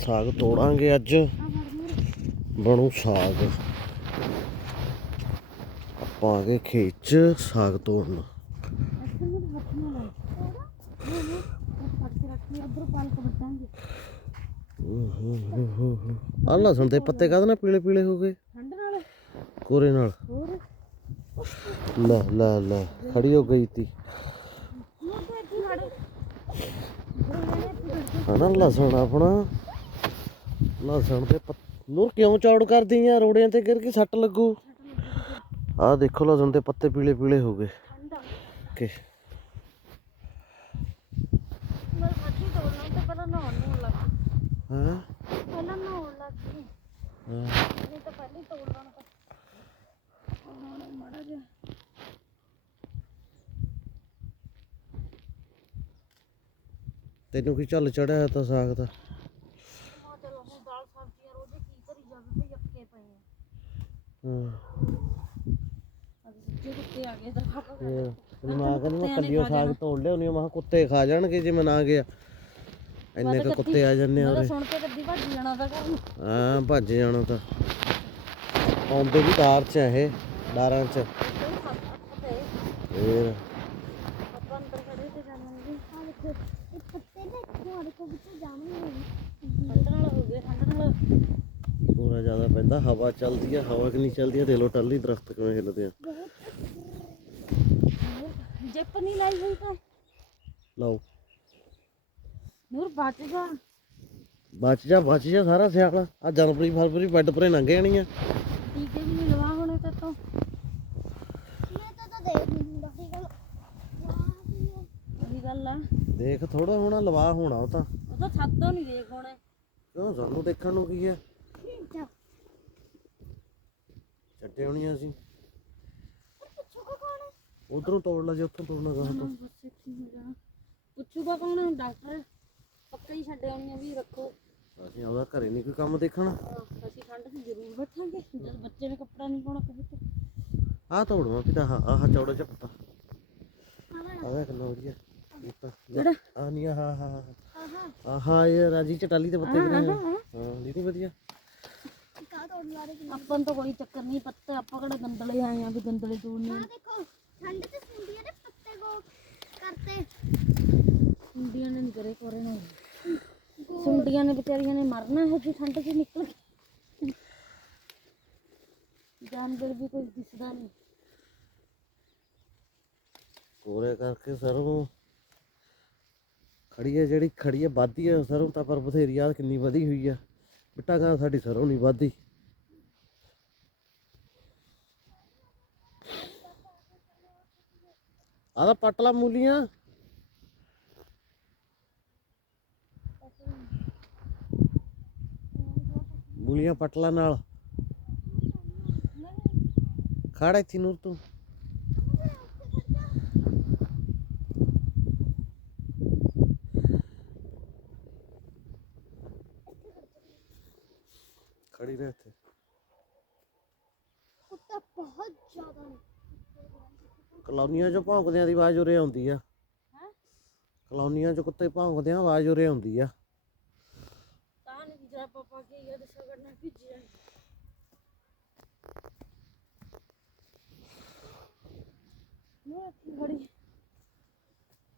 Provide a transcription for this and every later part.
ਸਾਗ ਤੋੜਾਂਗੇ ਅੱਜ। ਬਣੂ ਸਾਗ। ਆਪਾਂ ਆ ਗਏ ਖੇਤ 'ਚ ਸਾਗ ਤੋੜਨ। ਆ ਲਸਣ ਦੇ ਪੱਤੇ ਕਾਹਦੇ ਨਾਲ ਪੀਲੇ ਪੀਲੇ ਹੋ ਗਏ? ਠੰਡ ਨਾਲ ਕੋਰੇ ਨਾਲ। ਹੋਰ ਲੈ ਲੈ ਲੈ, ਖੜੀ ਹੋ ਗਈ ਤੀ। ਮੂੰਹ ਹਨਾ ਲਸਣ ਆਪਣਾ? ਲਸਣ ਦੇ ਨੂਰ ਕਿਉਂ ਚੌੜ ਕਰਦੀ ਆ? ਰੋੜਿਆਂ ਤੇ ਗਿਰ ਕੇ ਸੱਟ ਲੱਗੂ। ਆਹ ਦੇਖੋ ਲਸਣ ਦੇ ਪੱਤੇ ਪੀਲੇ ਪੀਲੇ ਹੋ ਗਏ। ਠੰਡਾ ਕਿ ਮੈਂ ਸੱਚੀ ਤੋੜਨਾ ਤੇ ਪਹਿਲਾਂ ਨਹਾਉਣ ਨੂੰ ਲੱਗ ਗਈ। ਹਾਂ? ਪਹਿਲਾਂ ਨਹਾਉਣ ਲੱਗ ਗਈ। ਹਾਂ। ਨਹੀਂ ਤਾਂ ਪਹਿਲਾਂ ਹੀ ਤੋੜ ਲੈਣਾ ਤਾਂ ਹੁਣ ਮਾੜਾ ਜਿਹਾ ਤੈਨੂੰ ਕੀ ਝੱਲ ਚੜਿਆ ਤਾਂ ਸਾਗ ਦਾ ਮਾ ਚਲੋ ਹੁਣ ਦਾਲ ਸਬਜ਼ੀਆਂ ਰੋਜ਼ ਕੀ ਕਰੀ ਜਾਵੇ ਭਈ ਅੱਕੇ ਪਏ ਆ ਹਾਂ ਅੱਜ ਸੱਚੇ ਕੁੱਤੇ ਆ ਗਏ ਤਾਂ ਖਾਪਾ ਤੇ ਤੇਰੀ ਮਾਂ ਕਹਿੰਦੀ ਮੈਂ ਕੱਲਿਓ ਸਾਗ ਤੋੜ ਲਿਆਉਣੀ ਮੈਂ ਕਿਹਾ ਕੁੱਤੇ ਖਾ ਜਾਣਗੇ ਜੇ ਮੈਂ ਨਾ ਗਿਆ। ਇੰਨੇ ਕੁ ਕੁੱਤੇ ਆ ਜੰਨੇ ਉਹਦੇ ਸੁਣ ਕੇ ਕੱਦੀ ਭੱਜ ਜਾਣਾ ਤਾਂ ਘਰ ਨੂੰ। ਹਾਂ ਭੱਜ ਜਾਣਾ ਤਾਂ। ਆਉਂਦੇ ਵੀ ਦਾਰ ਚ ਆ ਇਹ ਦਾਰਾਂ ਚ। ਤੈਨੂੰ ਹੱਥ ਹੱਥ ਤੇ ਫੇਰ। ਆਪਾਂ ਅੰਦਰ ਖੜੇ ਤੇ ਜਾਵਾਂਗੇ। ਆ ਦੇਖੋ ਇਹ ਪੱਤੇ ਦੇਖੋ ਆ ਦੇਖੋ ਵਿੱਚ ਜਾਵਾਂਗੇ ਠੰਡ ਨਾਲ ਹੋ ਗਏ ਠੰਡ ਨਾਲ। ਪੂਰਾ ਜ਼ਿਆਦਾ ਪੈਂਦਾ ਹਵਾ ਚੱਲਦੀ ਆ ਹਵਾ ਕਿ ਨਹੀਂ ਚੱਲਦੀ ਆ ਦੇ ਲੋ ਟੱਲੀ ਦਰਖਤ ਕਿਵੇਂ ਹਿੱਲਦੇ ਆ। ਜਿੱਪ ਨਹੀਂ ਲਾਈ ਹੋਈ ਤਾਂ। ਲਓ। ਨੂਰ ਬਚ ਜਾ। ਬਚ ਜਾ ਬਚ ਜਾ ਸਾਰਾ ਸਿਆਲ ਆ ਜਨਵਰੀ ਫਰਵਰੀ ਬੈੱਡ ਪਰੇ ਲੰਘ ਜਾਣੀਆਂ। ਟੀਕੇ ਵੀ ਨਹੀਂ ਲਵਾ ਹੋਣੇ ਤੇ ਤੋਂ। ਮੈਂ ਤਾਂ ਤਾਂ ਦੇਖ ਨਹੀਂ ਹੁੰਦਾ ਠੀਕ ਹੈ ਉਹੀ ਗੱਲ ਆ। ਦੇਖ ਥੋੜਾ ਹੋਣਾ ਲਵਾ ਹੋਣਾ ਉਹ ਤਾਂ। ਉਹ ਤਾਂ ਛੱਤੋਂ ਨਹੀਂ ਦੇਖ ਹੋਣੇ। ਕਿਉਂ ਸਾਨੂੰ ਦੇਖਣ ਨੂੰ ਕੀ ਆ? ਛੱਡੇ ਹੋਣੀਆਂ ਸੀ ਉਧਰੋਂ ਤੋੜ ਲਾ ਜੇ ਉੱਥੋਂ ਤੋੜਨਾ ਗਾ ਤੋਂ। ਬਸ ਇੱਥੇ ਹੀ ਹੋ ਜਾਣਾ ਪੁੱਛੂਗਾ ਕੌਣ ਡਾਕਟਰ? ਪੱਕਾ ਹੀ ਛੱਡ ਆਉਣੀਆਂ ਵੀ ਰੱਖੋ। ਅਸੀਂ ਆਉਂਦਾ ਘਰੇ ਨਹੀਂ ਕੋਈ ਕੰਮ ਦੇਖਣਾ। ਆਹ, ਅਸੀਂ ਠੰਡ 'ਚ ਜ਼ਰੂਰ ਬੈਠਾਂਗੇ। ਜਦ ਬੱਚੇ ਨੇ ਕੱਪੜਾ ਨਹੀਂ ਪਾਉਣਾ ਕਹੇ ਤੇ। ਆਹ ਤੋੜਵਾ ਪਿਤਾ ਆਹ ਆਹ ਚੌੜਾ ਜਿਹਾ ਪੱਤਾ। ਆਹ ਕਿੰਨਾ ਵਧੀਆ। ਕਿਹੜਾ? ਆ ਨਹੀਂ ਆਹ ਆਹ ਆਹ। ਆਹਾ। ਇਹ ਰਾਜੀ ਚਟਾਲੀ ਦੇ ਪੱਤੇ ਕਿਹੜੇ ਆ ਹਾਂ ਵਧੀਆ। ਤੋੜ ਲਾ ਰਹੇ ਆਪਾਂ ਨੂੰ ਤਾਂ ਕੋਈ ਚੱਕਰ ਨਹੀਂ ਪੱਤੇ ਆਪਾਂ ਕਿਹੜਾ ਗੰਦਲੇ ਆਏ ਆ ਵੀ ਗੰਦਲੇ ਤੋੜਨੇ ਆ। ਦੇਖੋ ਠੰਡ ਤੇ ਸੁੰਡੀਆਂ ਦੇ ਪੱਤੇ ਗੋ ਕਰਤੇ ਸੁੰਡੀਆਂ ਨੇ ਨਹੀਂ ਕਰੇ ਕੋਰੇ ਨਾ ਸੁੰਡੀਆਂ ਨੇ ਵਿਚਾਰੀਆਂ ਨੇ ਮਰਨਾ ਹੈ, ਜੀ ਠੰਡ 'ਚ ਨਿਕਲ ਕੇ ਜਾਨਵਰ ਵੀ ਕੋਈ ਦਿਸਦਾ ਨਹੀਂ। ਕੋਰੇ ਕਰਕੇ ਸਰੋਂ ਖੜੀ ਹੈ ਜਿਹੜੀ ਖੜੀ ਹੈ ਵਾਧੀ ਹੈ ਸਰੋਂ ਤਾਂ ਪਰ ਬਥੇਰੀ ਆ ਕਿੰਨੀ ਵਧੀ ਹੋਈ ਆ। ਬਿੱਟਾ ਗਾਂ ਸਾਡੀ ਸਰੋਂ ਨਹੀਂ ਵਾਧੀ ਆਹ ਤਾਂ ਪਟਲਾ ਮੂਲੀਆਂ। ਮੂਲੀਆਂ ਪਟਲਾ ਨਾਲ। ਖੜਾ ਇੱਥੇ ਨੂਰ ਤੂੰ। ਖੜੀ ਰਹਿ ਇੱਥੇ। ਕੁੱਤਾ ਬਹੁਤ ਜ਼ਿਆਦਾ ਨੇ। ਕਲੋਨੀਆਂ ਚੋਂ ਭੌਂਕਦਿਆਂ ਦੀ ਆਵਾਜ਼ ਉਰੇ ਆਉਂਦੀ ਆ। ਹੈ? ਕਲੋਨੀਆਂ ਚੋਂ ਕੁੱਤੇ ਭੌਂਕਦਿਆਂ ਆਵਾਜ਼ ਉਰੇ ਆਉਂਦੀ ਆ। ਕੇ ਇਹ ਦੱਸੋ ਕਰਨਾ ਮੈਂ ਇੱਥੇ ਖੜੀ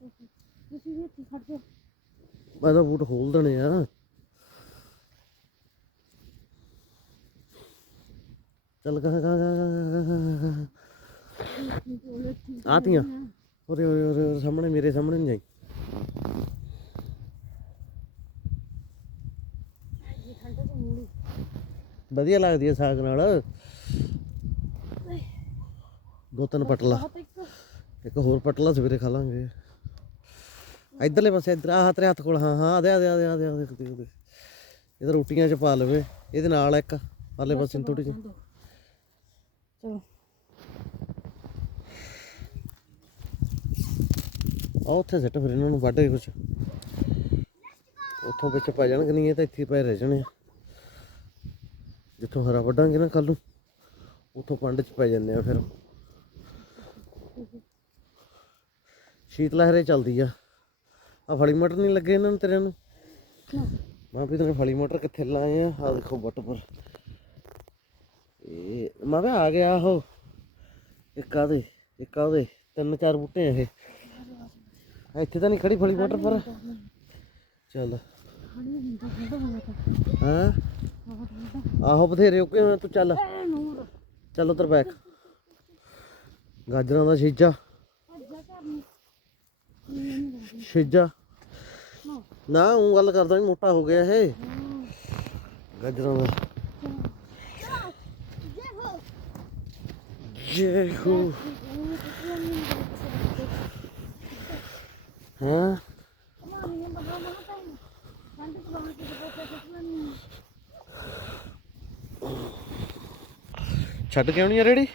ਤੁਸੀਂ ਵੀ ਇੱਥੇ ਖੜ ਜਾਓ। ਮੈਂ ਤਾਂ ਬੂਟ ਖੋਲ ਦੇਣੇ ਆ। ਚੱਲ ਗਾ ਗਾ ਗਾ ਆਤੀਆਂ ਉਰੇ ਸਾਹਮਣੇ ਮੇਰੇ ਸਾਹਮਣੇ ਨਹੀਂ ਜਾਈ ਜੀ ਠੰਡ ਚ ਮੂਲੀ ਵਧੀਆ ਲੱਗਦੀ ਹੈ ਸਾਗ ਨਾਲ। ਦੋ ਤਿੰਨ ਪਟਲਾ। ਇੱਕ ਹੋਰ ਪਟਲਾ ਸਵੇਰੇ ਖਾ ਲਾਂਗੇ। ਇਧਰਲੇ ਪਾਸੇ ਇਧਰ ਆਹ ਤੇਰੇ ਹੱਥ ਕੋਲ ਹਾਂ ਹਾਂ ਆਦੇ ਆਦੇ ਆਦੇ ਆਦੇ ਆਦੇ ਦੇਖ ਦੇਖ ਇਹਦੇ ਰੋਟੀਆਂ ਚ ਪਾ ਲਵੇ ਇਹਦੇ ਨਾਲ ਇੱਕ ਪਰਲੇ ਪਾਸੇ ਥੋੜੀ ਜਿਹੀ। ਚਲੋ। ਆ ਉੱਥੇ ਸਿੱਟ ਫਿਰ ਇਹਨਾਂ ਨੂੰ ਵੱਢ ਕੇ ਕੁਛ। ਉੱਥੋਂ ਵਿੱਚ ਪੈ ਜਾਣਗੇ ਨਹੀਂ ਇਹ ਤਾਂ ਇੱਥੇ ਪਏ ਰਹਿ ਜਾਣੇ ਆ। ਜਿੱਥੋਂ ਹਰਾ ਵੱਢਾਂਗੇ ਨਾ ਕੱਲ ਨੂੰ ਉੱਥੋਂ ਪੰਡ ਚ ਪੈ ਜਾਂਦੇ ਆ ਫਿਰ। ਸ਼ੀਤ ਲਹਿਰੇ ਚੱਲਦੀ ਆ। ਆ ਫੜੀ ਮਟਰ ਨਹੀਂ ਲੱਗੇ ਇਹਨਾਂ ਨੂੰ ਤੇਰਿਆਂ ਨੂੰ? ਮਾਂ ਵੀ ਤਨੇ ਫਲੀ ਮੋਟਰ ਕਿੱਥੇ ਲਾਏ ਆ? ਆ ਦੇਖੋ ਬੱਟ ਪਰ। ਇਹ ਮਾਂ ਵੀ ਆ ਗਿਆ ਉਹ। ਇੱਕ ਆਦੇ ਇੱਕ ਆਦੇ ਤਿੰਨ ਚਾਰ ਬੂਟੇ ਆ ਇਹ। ਇੱਥੇ ਤਾਂ ਨਹੀਂ ਖੜੀ ਫਲੀ ਮੋਟਰ ਪਰ। ਚੱਲ। ਹਾਂ? ਆਹੋ ਬਥੇਰੇ, ਓਕੇ ਹੋਏ ਤੂੰ ਚੱਲ। ਚੱਲ ਉਧਰ ਬੈਕ ਗਾਜਰਾਂ ਦਾ ਛੀਜਾ ਛੀਜਾ ਨਾ, ਉਹ ਗੱਲ ਕਰਦਾ ਵੀ ਮੋਟਾ ਹੋ ਗਿਆ ਇਹ। ਗਾਜਰਾਂ ਦਾ। ਜੇ ਹੋ ਹਾਂ ਛੱਡ ਕੇ ਆਉਣੀ ਆ ਰੇੜੀ?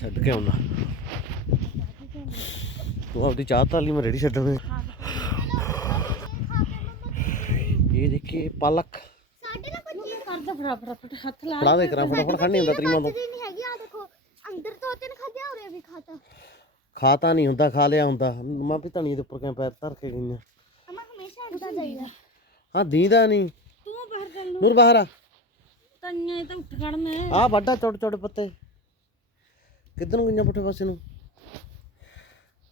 ਛੱਡ ਕੇ ਆਉਣਾ। ਤੂੰ ਆਪਦੀ ਚਾਹ ਤਾਂ ਲਈ ਮੈਂ ਰੇੜੀ ਛੱਡਣੀ। ਇਹ ਦੇਖੀ ਪਾਲਕ। ਸਾਡੇ ਨਾਲ ਕੁਝ ਕਰਦਾ ਫਟਾਫਟ ਫਟ ਹੱਥ ਲਾ ਫੜਾ ਦੇ ਕਰਾਂ ਫਟਾਫਟ ਖੜਨੀ ਹੁੰਦਾ ਤੇਰੀ ਮਾਂ ਤੋਂ। ਨਹੀਂ ਹੈਗੀ ਆ ਦੇਖੋ ਅੰਦਰ ਦੋ ਤਿੰਨ ਖਾਦਿਆ ਉਰੇ ਵੀ ਖਾਤਾ ਖਾਤਾ ਨਹੀਂ ਹੁੰਦਾ ਖਾ ਲਿਆ ਹੁੰਦਾ। ਮਾਂ ਵੀ ਧਣੀ ਦੇ ਉੱਪਰ ਕਿਵੇਂ ਪੈਰ ਧਰ ਕੇ ਗਈਆਂ। ਅਮਾ ਹਮੇਸ਼ਾ ਇਦਾਂ ਜਾਈਦਾ। ਹਾਂ ਦੀਦਾ ਨਹੀਂ। ਤੂੰ ਬਾਹਰ ਚੱਲ। ਨੂਰ ਬਾਹਰ ਆ। ਤੰਨੇ ਤਾਂ ਉੱਠ ਖੜਨਾ ਹੈ ਆ ਵੱਡਾ ਚੌੜ ਚੌੜ ਪੱਤੇ। ਕਿੱਧਰ ਨੂੰ ਗਈਆਂ ਪੁੱਠੇ ਪਾਸੇ ਨੂੰ?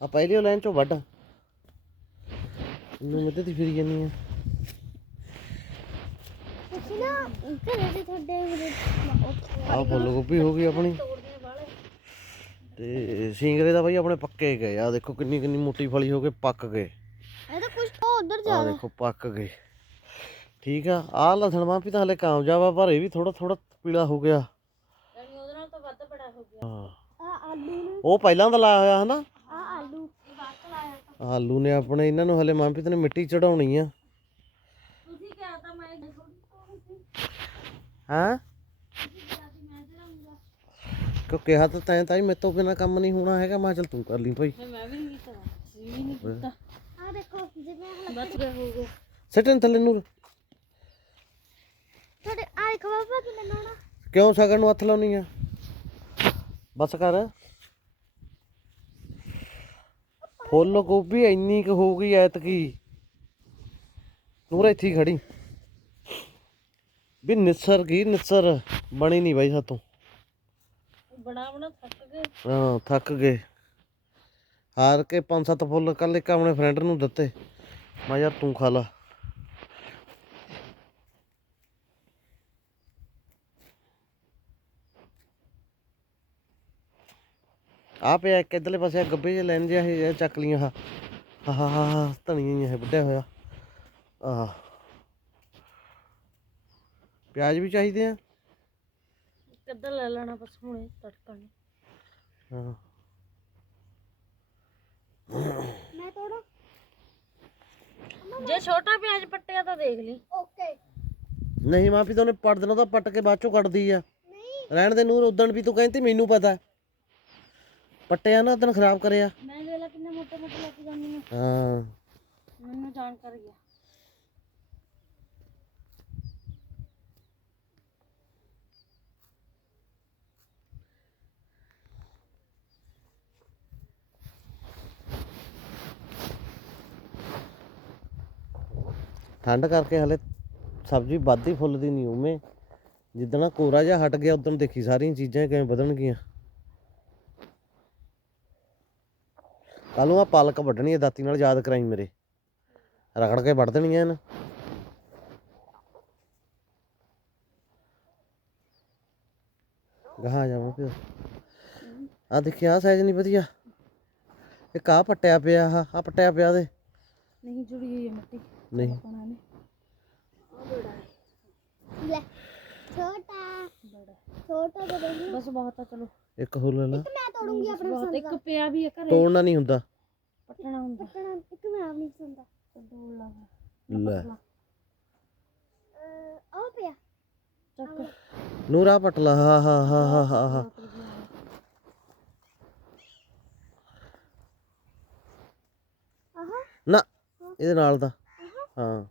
ਆ ਪਹਿਲੀ ਲਾਈਨ ਚੋਂ ਵੱਢ। ਇਹਨੂੰ ਮੱਦੇ ਦੀ ਫਿਰੀ ਜਾਂਦੀ ਆ। ਤੁਸੀਂ ਨਾ ਘਰੇ ਦੇ ਤੁਹਾਡੇ ਉਰੇ ਆ ਫੁੱਲ ਗੋਭੀ ਹੋ ਗਈ ਆਪਣੀ। ਤੇ ਸਿੰਗਰੇ ਦਾ ਬਾਈ ਆਪਣੇ ਪੱਕੇ ਗਏ। ਆ ਦੇਖੋ ਕਿੰਨੀ ਕਿੰਨੀ ਮੋਟੀ ਫਲੀ ਹੋ ਕੇ ਪੱਕ ਗਏ। ਇਹ ਤਾਂ ਕੁਝ ਉਹ ਉਧਰ ਆ ਦੇਖੋ ਪੱਕ ਗਏ। ਠੀਕ ਆ ਆ ਲਸਣ ਮਾਂ ਵੀ ਤਾਂ ਹਲੇ ਕਾਮਯਾਬ ਆ ਪਰ ਇਹ ਵੀ ਥੋੜਾ ਥੋੜਾ ਪੀਲਾ ਹੋ ਗਿਆ। ਯਾਨੀ ਉਹਦੇ ਨਾਲ ਤਾਂ ਵੱਧ ਬੜਾ ਹੋ ਗਿਆ। ਹਾਂ। ਆ ਆਲੂ ਨੇ। ਉਹ ਪਹਿਲਾਂ ਦਾ ਲਾਇਆ ਹੋਇਆ ਹਨਾ? ਆ ਆਲੂ। ਆਲੂ ਨੇ ਆਪਣੇ ਇਹਨਾਂ ਨੂੰ ਹਲੇ ਮਨਪ੍ਰੀਤ ਨੇ ਮਿੱਟੀ ਚੜਾਉਣੀ ਆ। ਤੁਸੀਂ ਕਿਹਾ ਤਾਂ ਮੈਂ ਹਾਂ? ਕਿਉਂ ਕਿਹਾ ਤਾਂ ਤੈਂ ਤਾਂ ਹੀ ਮੇਰੇ ਤੋਂ ਬਿਨਾ ਕੰਮ ਨਹੀਂ ਹੋਣਾ ਹੈਗਾ ਮੈਂ ਕਿਹਾ ਚੱਲ ਤੂੰ ਕਰ ਲਈ ਭਾਈ। ਮੈਂ ਵੀ ਨਹੀਂ ਕੀਤਾ। ਸੀ ਨਹੀਂ ਕੀਤਾ। ਆ ਦੇਖੋ ਜਿਵੇਂ ਆਹ ਬਚ ਗਏ ਹੋ ਸਟਨ ਥੱਲੇ ਨੂੰ ਕਿੰਨਾ ਨੋਣਾ ਕਿਉਂ ਸਗਨ ਨੂੰ ਹੱਥ ਲਾਉਣੀ ਆ? ਬਸ ਕਰ। ਫੁੱਲ ਗੋਭੀ ਇੰਨੀ ਕੁ ਹੋ ਗਈ ਐਤਕੀ ਨੂਰ ਇੱਥੇ ਹੀ ਖੜੀ। ਵੀ ਨਿਸਰ ਗਈ ਨਿਸਰ ਬਣੀ ਨਹੀਂ ਬਾਈ ਸਾਤੋਂ। ਬਣਾ ਬਣਾ ਥੱਕ ਗਏ। ਹਾਂ ਥੱਕ ਗਏ। ਹਾਰ ਕੇ ਪੰਜ ਸੱਤ ਫੁੱਲ ਕੱਲ ਇੱਕ ਆਪਣੇ ਫਰੈਂਡ ਨੂੰ ਦਿੱਤੇ। ਮੈਂ ਯਾਰ ਤੂੰ ਖਾ ਲਾ। ਆ ਪਿਆ ਇੱਕ ਇਧਰਲੇ ਪਾਸੇ ਗੱਬੇ ਜੇ ਲੈਣ ਜਿਹਾ ਇਹ ਚੱਕ ਲੀਆਂ ਆਹ। ਆਹ ਆਹ ਧਨੀਆ ਜਿਹਾ ਵੱਡਿਆ ਹੋਇਆ। ਆਹ। ਪਿਆਜ਼ ਵੀ ਚਾਹੀਦੇ ਆ? ਕਿੱਦਾਂ ਲੈ ਲੈਣਾ ਬਸ ਹੁਣੇ ਤੜਕਾ ਨਹੀਂ। ਹਾਂ। ਮੈਂ ਤੋੜੋ। ਜੇ ਛੋਟਾ ਪਿਆਜ਼ ਪੱਟਿਆ ਤਾਂ ਦੇਖ ਲਈ। ਓਕੇ। ਨਹੀਂ ਮਾਂ ਵੀ ਤਾਂ ਉਹਨੇ ਪੜ ਦੇਣਾ ਤਾਂ ਪੱਟ ਕੇ ਬਾਅਦ ਚੋਂ ਕੱਢਦੀ ਆ। ਨਹੀਂ। ਰਹਿਣ ਦੇ ਨੂਰ ਉਦਣ ਵੀ ਤੂੰ ਕਹਿੰਦੀ ਮੈਨੂੰ ਪਤਾ। ਪੱਟਿਆ ਨਾ ਉਦਣ ਖਰਾਬ ਕਰਿਆ ਮੈਂ ਦੇ ਲਾ ਕਿੰਨੇ ਮੋਟੇ ਮੋਟੇ ਲੈ ਕੇ ਜਾਂਦੀ ਹਾਂ। ਮੈਨੂੰ ਠੰਡ ਕਰਕੇ ਹਲੇ ਸਬਜ਼ੀ ਵੱਧਦੀ ਫੁੱਲਦੀ ਨਹੀਂ ਉਵੇਂ। ਜਿੱਦਣ ਕੋਰਾ ਜਿਹਾ ਹਟ ਗਿਆ ਉਦੋਂ ਦੇਖੀ ਸਾਰੀਆਂ ਚੀਜ਼ਾਂ ਕਿਵੇਂ ਵਧਣਗੀਆਂ। ਕੱਲ ਨੂੰ ਆ ਪਾਲਕ ਵੱਢਣੀ ਹੈ ਦਾਤੀ ਨਾਲ ਯਾਦ ਕਰਾਈ ਮੇਰੇ। ਰਗੜ ਕੇ ਵੱਢ ਦੇਣੀਆਂ ਇਹਨਾਂ। ਗਾਹਾਂ ਜਾਵਾਂ ਫਿਰ। ਆ ਦੇਖਿਆ ਆ ਸਾਈਜ਼ ਨਹੀਂ ਵਧੀਆ। ਇਹ ਕਾ ਪੱਟਿਆ ਪਿਆ ਆ ਆ ਪੱਟਿਆ ਪਿਆ ਦੇ ਨਹੀਂ ਜੁੜੀ ਹੋਈ ਹੈ ਮਿੱਟੀ। ਨਹੀਂ। ਪਾਉਣਾ ਨੇ ਲੈ ਛੋਟਾ। ਛੋਟਾ ਬਸ ਬਹੁਤ ਆ ਚਲੋ। ਇੱਕ ਹੋਰ ਲੈ ਲਾ ਮੈਂ ਤੋੜੂੰਗੀ ਆਪਣੇ ਬਹੁਤ ਇੱਕ ਪਿਆ ਵੀ ਹੈ ਘਰੇ। ਤੋੜਨਾ ਨਹੀਂ ਹੁੰਦਾ। ਪੱਟਣਾ ਹੁੰਦਾ। ਪੱਟਣਾ ਇੱਕ ਮੈਂ ਆਪਣੀ ਪਸੰਦ ਦਾ। ਲਾ। ਲੈ। ਅਹ ਉਹ ਪਿਆ। ਚੱਕ। ਨੂਰਾ ਪਟਲਾ ਹਾ ਹਾ ਹਾ ਹਾ ਹਾ ਹਾ। ਆਹਾ। ਨਾ ਇਹਦੇ ਨਾਲ ਦਾ। ਹਾਂ।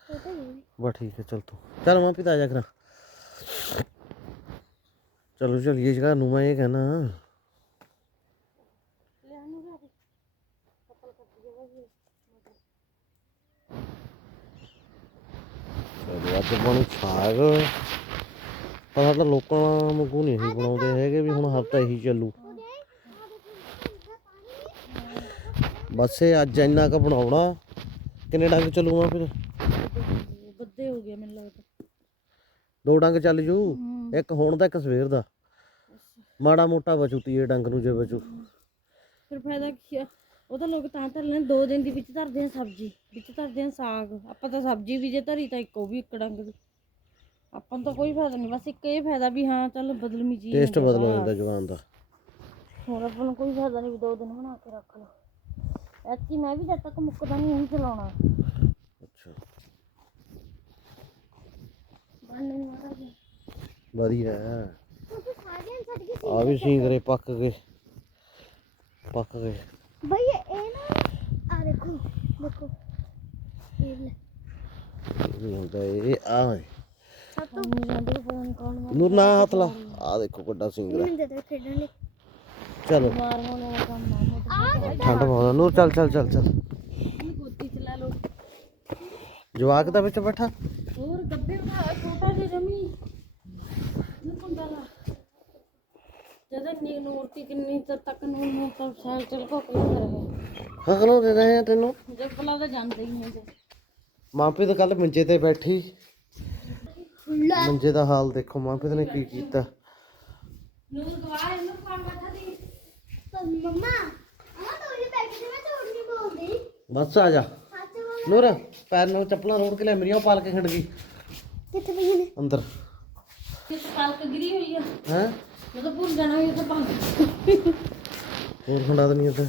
ਛੋਟਾ ਹੀ। ਬਸ ਠੀਕ ਹੈ ਚਲ ਤੂੰ। ਚੱਲ ਮਾਂ ਪਿਤਾ ਜਾ ਕਰਾਂ। ਚਲੋ ਚਲੀਏ ਜਗਾ ਨੂੰ ਮੈਂ ਇਹ ਕਹਿਣਾ। ਅੱਜ ਬਣੂ ਸਾਗ। ਪਰ ਸਾਡਾ ਲੋਕਾਂ ਵਾਂਗੂ ਨਹੀਂ ਅਸੀਂ ਬਣਾਉਂਦੇ ਹੈਗੇ ਵੀ ਹੁਣ ਹਫਤਾ ਇਹੀ ਚੱਲੂ। ਬਸ ਇਹ ਅੱਜ ਇੰਨਾ ਕ ਬਣਾਉਣਾ। ਕਿੰਨੇ ਡੰਗ ਚੱਲੂਗਾ ਫਿਰ? ਬੱਦੇ ਹੋ ਗਿਆ ਮੈਨੂੰ ਲੱਗਦਾ। ਦੋ ਡੰਗ ਚੱਲ ਜੂ ਇੱਕ ਹੁਣ ਦਾ ਇੱਕ ਸਵੇਰ ਦਾ। ਮਾੜਾ ਮੋਟਾ ਬਚੂ ਤੀਏ ਡੰਗ ਨੂੰ ਜੇ ਬਚੂ। ਫਿਰ ਫਾਇਦਾ ਕੀ ਆ? ਉਹ ਤਾਂ ਲੋਕ ਤਾਂ ਧਰ ਲੈਣ ਦੋ ਦਿਨ ਦੀ ਵਿੱਚ ਧਰਦੇ ਆ ਸਬਜ਼ੀ ਵਿੱਚ ਧਰਦੇ ਆ ਸਾਗ। ਆਪਾਂ ਤਾਂ ਸਬਜ਼ੀ ਵੀ ਜੇ ਧਰੀ ਤਾਂ ਇੱਕੋ ਵੀ ਇੱਕ ਡੰਗ ਦੀ। ਆਪਾਂ ਨੂੰ ਤਾਂ ਕੋਈ ਫਾਇਦਾ ਨਹੀਂ ਬਸ ਇੱਕ ਇਹ ਫਾਇਦਾ ਵੀ ਹਾਂ ਚੱਲ ਬਦਲਮੀ ਚੀਜ਼ ਟੇਸਟ ਬਦਲ ਹੋ। ਜਾਂਦਾ ਜਵਾਨ ਦਾ। ਹੋਰ ਆਪਾਂ ਨੂੰ ਕੋਈ ਫਾਇਦਾ ਨਹੀਂ ਵੀ ਦੋ ਦਿਨ ਬਣਾ ਕੇ ਰੱਖ ਲਓ। ਐਤਕੀ ਮੈਂ ਵੀ ਜਦ ਤੱਕ ਮੁੱਕਦਾ ਨਹੀਂ ਇਹੀ ਚਲਾਉਣਾ ਅੱਛਾ ਬਣਨੇ ਨੂੰ ਮਾਰਾ ਜੀ ਵਧੀਆ। ਆ ਵੀ ਸਿੰਗਰੇ ਪੱਕ ਗਏ। ਪੱਕ ਗਏ। ਬਈ ਇਹ ਨਾ ਆ ਦੇਖੋ ਦੇਖੋ। ਇਹ ਲੈ। ਹੁੰਦਾ ਇਹ ਆ ਨੂਰ ਨਾ ਹੱਥ ਲਾ। ਆ ਦੇਖੋ ਸਿੰਗਰਾ ਚਲੋ। ਠੰਡ ਬਹੁਤ। ਨੂਰ ਚੱਲ ਚੱਲ ਚੱਲ ਚੱਲ। ਜਵਾਕ ਦਾ ਵਿੱਚ ਬੈਠਾ। ਹੋਰ ਗੱਬੇ ਬਣਾ ਛੋਟਾ ਜਿਹਾ ਜਮੀ। ਨਿਕੁੰਦਾ ਲਾ। ਜਦੋਂ ਨੀ ਨੂਰਤੀ ਕਿੰਨੀ ਤੱਕ ਤੱਕ ਨੂੰ ਨੂੰ ਤਾਂ ਸਾਲ ਚਲ ਕੋ ਕੋਈ ਰਹੇ ਹਕਲੋਂ ਦੇ ਰਹੇ ਆ ਤੈਨੂੰ? ਜੇ ਪਲਾ ਤਾਂ ਜਾਂਦੇ ਹੀ ਨਹੀਂ ਜੇ। ਮਾਪੇ ਤਾਂ ਕੱਲ ਮੰਜੇ ਤੇ ਬੈਠੀ। ਮੰਜੇ ਦਾ ਹਾਲ ਦੇਖੋ ਮਾਪੇ ਨੇ ਕੀ ਕੀਤਾ। ਨੂਰ ਗਵਾਹ ਇਹਨੂੰ ਖਾਣ ਬੈਠਾ ਦੀ ਤਾਂ ਮੰਮਾ ਆਹ ਤੋੜੀ ਬੈਠ ਕੇ ਮੈਂ ਝੂਠ ਨਹੀਂ ਬੋਲਦੀ ਬਸ ਆ ਜਾ। ਨੂਰ ਪੈਰ ਨਾਲ ਚੱਪਲਾਂ ਰੋੜ ਕੇ ਲੈ ਮੇਰੀਆਂ ਪਾਲ ਕੇ ਖੜ ਗਈ। ਕਿੱਥੇ ਪਈਆਂ ਨੇ? ਅੰਦਰ। ਕਿਸ ਪਾਲਕ ਗਿਰੀ ਹੋਈ ਆ। ਹੈ? ਜਦੋਂ ਭੁੱਲ ਜਾਣਾ ਇਹ ਤਾਂ ਭੰਗ। ਹੋਰ ਖੰਡਾ ਨਹੀਂ ਉੱਥੇ।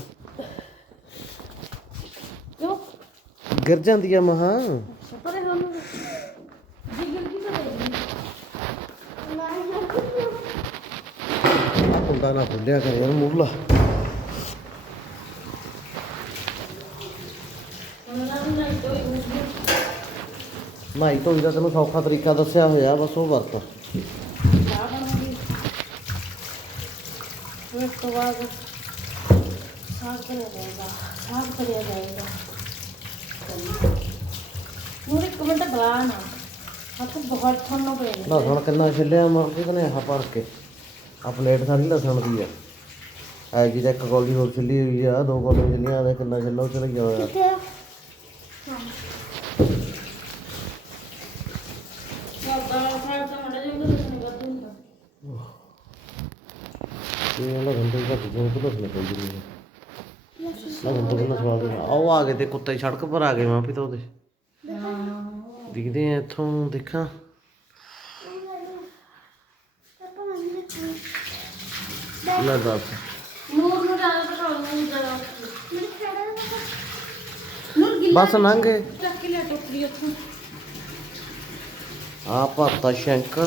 ਕਿਉਂ? ਗਿਰ ਜਾਂਦੀ ਆ ਮਹਾ। ਪਰੇ ਹੋ ਨੂੰ ਜੀ ਗਿਰ ਕੀ ਕਰੇ ਮੈਂ ਨਾ ਕੁਝ ਕੁੰਡਾ ਨਾ ਖੁੱਲਿਆ ਕਰ ਯਾਰ ਮੂਰਲਾ ਉਹਨਾਂ ਨੂੰ ਨਹੀਂ ਕੋਈ ਨਹੀਂ ਨਾਈ ਧੋਈ ਦਾ ਤੈਨੂੰ ਸੌਖਾ ਤਰੀਕਾ ਦੱਸਿਆ ਹੋਇਆ ਬਸ ਉਹ ਵਰਤ। ਚਾਹ ਬਣਾਉਂਗੀ ਫਿਰ ਉਸ ਤੋਂ ਬਾਅਦ ਸਾਗ ਕਰਿਆ ਜਾਏਗਾ ਸਾਗ ਕਰਿਆ ਜਾਏਗਾ। ਨੂਰ ਇੱਕ ਮਿੰਟ ਬਲਾ ਨਾ ਹੱਥ ਬਹੁਤ ਠੰਡਾ ਪਏ ਨੇ ਲਸਣ ਕਿੰਨਾ ਛਿੱਲਿਆ ਮਾਰਦੇ ਕਨੇ ਆਹ ਭਰ ਕੇ? ਆ ਪਲੇਟ ਸਾਰੀ ਲਸਣ ਦੀ ਆ। ਐ ਜੀ ਦਾ ਇੱਕ ਕੌਲੀ ਹੋਰ ਛਿੱਲੀ ਹੋਈ ਆ ਦੋ ਕੌਲੀਆਂ ਛਿੱਲੀਆਂ ਆ ਕਿੰਨਾ ਛਿੱਲਾ ਉਹ ਚ ਲੱਗਿਆ ਹੋਇਆ ਕਿੱਥੇ ਆ? ਸਾਦਾ ਸਾਗ ਤਾਂ ਮੜਾ ਜਿਹਾ ਉਹਦਾ ਨਹੀਂ ਵੱਧ ਹੁੰਦਾ ਇਹ ਵਾਲਾ ਗੰਦੇ ਘੱਟ ਜੋ ਤੋਂ ਲਸਣ ਪਈ ਜੀ ਨਾ ਗੰਦੇ ਕਿੰਨਾ ਸਵਾਦ ਹੈ ਆਓ ਆ ਗਏ ਤੇ ਕੁੱਤੇ ਸੜਕ ਪਰ ਆ ਗਏ ਮਾਂ ਪਿਤਾ ਉਹਦੇ। ਦਿਖਦੇ ਆ ਇੱਥੋਂ ਦੇਖਾਂ। ਪਾਪਾ ਮੰਮੀ ਨੇ ਖਾਣੀ। ਲੈ ਦੱਸ। ਨੂਰ ਨੂੰ ਜ਼ਿਆਦਾ ਪਤਾ ਨੂਰ ਜ਼ਿਆਦਾ ਮੈਨੂੰ ਖੇਡਣ ਦਾ ਨੂਰ ਗਿੱਲਾ ਬਸ ਲੰਘੇ ਚੱਕ ਕੇ ਲਿਆ ਟੋਕਰੀ ਉੱਥੋਂ। ਆ ਭਰਤਾ ਸ਼ੰਕ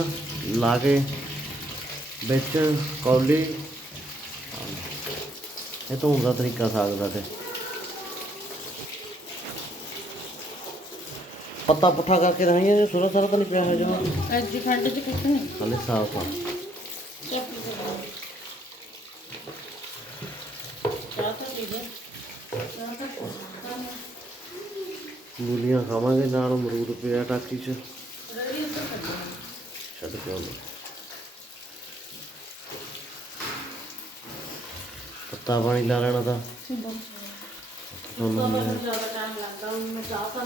ਲਾ ਕੇ ਵਿੱਚ ਕੌਲੀ ਇਹ ਤੋਂ ਦਾ ਤਰੀਕਾ ਸਾਗ ਦਾ ਤੇ। ਪੱਤਾ ਪੁੱਠਾ ਕਰਕੇ ਰਹੀਆਂ ਨੇ ਸੁਰਾ ਸਾਰਾ ਤਾਂ ਨਹੀਂ ਪਿਆ ਹੈ ਜਮਾ। ਅੱਜ ਖੰਡ ਚ ਕੁਛ ਨਹੀਂ ਹਲੇ ਸਾਫ਼ ਆ ਮੂਲੀਆਂ ਖਾਵਾਂਗੇ ਨਾਲ ਅਮਰੂਦ ਪਿਆ ਟਾਕੀ 'ਚ। ਛੱਡ ਕੇ ਆਉਂਦਾ। ਪੱਤਾ ਪਾਣੀ ਲਾ ਲੈਣਾ ਤਾਂ। ਹੁਣ ਜ਼ਿਆਦਾ ਟਾਈਮ ਲੱਗਦਾ ਹੁਣ ਮੈਂ ਚਾਹ ਤਾਂ